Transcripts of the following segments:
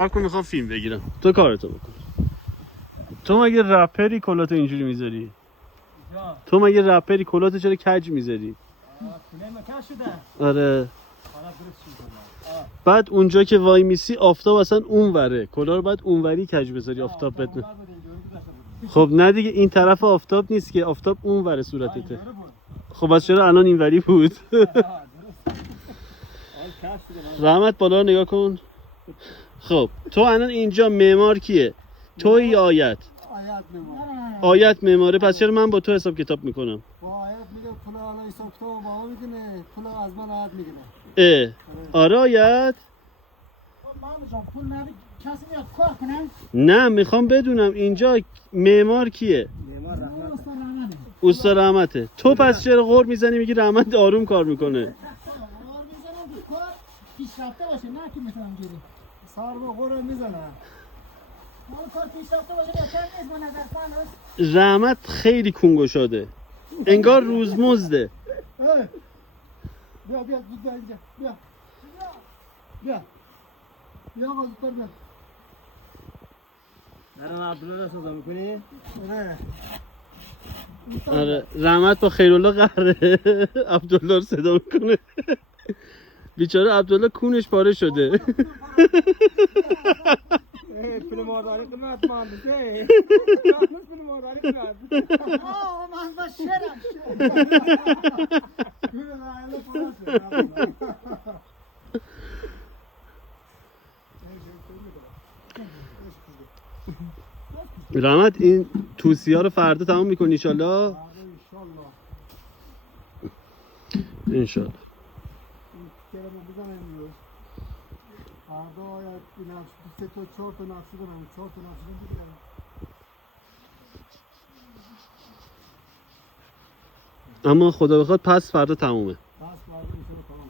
من میخوام فیلم بگیرم، تو کارتو بکن. تو مگه رپری کلاتو اینجوری میذاری؟ تو مگه رپری کلاتو چرا کج میذاری؟ آره. بعد اونجا که وای میسی آفتاب اصلا اون وره، کلا رو بعد اونوری کج بذاری آفتاب بدن. خب نه دیگه، این طرف آفتاب نیست که، آفتاب اون وره صورتته. خب بس چرا الان اینوری بود؟ رحمت بالا رو نگاه کن. خب تو الان اینجا معمار کیه؟ توی یا آیت؟ آیت معماره، پس چرا من با تو حساب کتاب میکنم؟ با آیت میگه پول حالا حساب کتاب با اون میکنه، پول از من آیت میگیره. آره آیت؟ پول ندی کسی میاد کار کنه؟ نه میخوام بدونم اینجا معمار کیه؟ معمار رحمت. اوستا رحمته. تو پس چرا غور میزنی میگی رحمت آروم کار میکنه؟ غور میزنم که کار پیشرفته باشه، نه که مثلا گیری سر با غور میزنه. کار پیشرفته باشه بهتر نیست به نظر من. رحمت خیلی کنگوشاده، انگار روزمزده. بیا زودتر اینجا بیا آقا زودتر بیا. نرم عبدالله رو صدا میکنی؟ آره رحمت با خیرالله قهره. عبدالله رو صدا میکنه. بیچاره عبدالله کونش پاره شده. پول ماداری قیمت مهندسه. پول ماداری قیمت. من با شرم رحمت این توسی ها رو فردا تمام میکنی انشالله؟ انشالله. فردا آید این نقش 3 تا 4 تا نقشی کنم، 4 تا نقشی کنم. اما خدا بخواد پس فردا تمومه. پس فردا میشه تمام.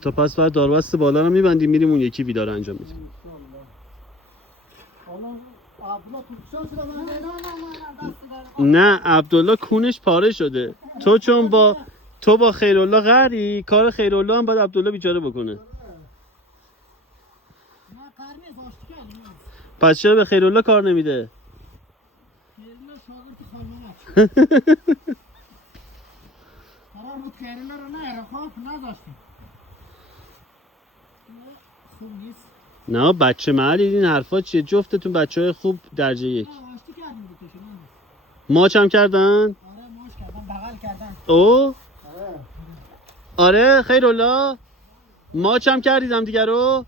تا پس فردا داربست بالا رو میبندیم میریم اون یکی بیدار انجام میدیم. حالا عبدالله تو شانس رو نه عبدالله کونش پاره شده. تو چون تو با خیرالله قهری، کار خیرالله هم باید عبدالله بیچاره بکنه. پس چرا به خیرالله کار نمیده؟ نه بچه محلی این حرفا چیه؟ جفتتون بچه های خوب درجه 1. ماچ هم کردن؟ او؟ آره خیرالله ماچ هم کردیدم دیگه رو؟